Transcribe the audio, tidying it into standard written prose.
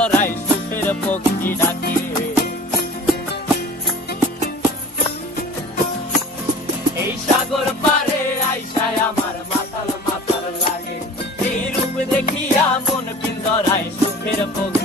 পিঞ্জরায় সুখের পক্ষী ডাকে। এই সাগর পারে আইসায় আমার মাতাল মাতাল লাগে, এই রূপ দেখিয়া মন পিঞ্জরায় সুখের পক্ষী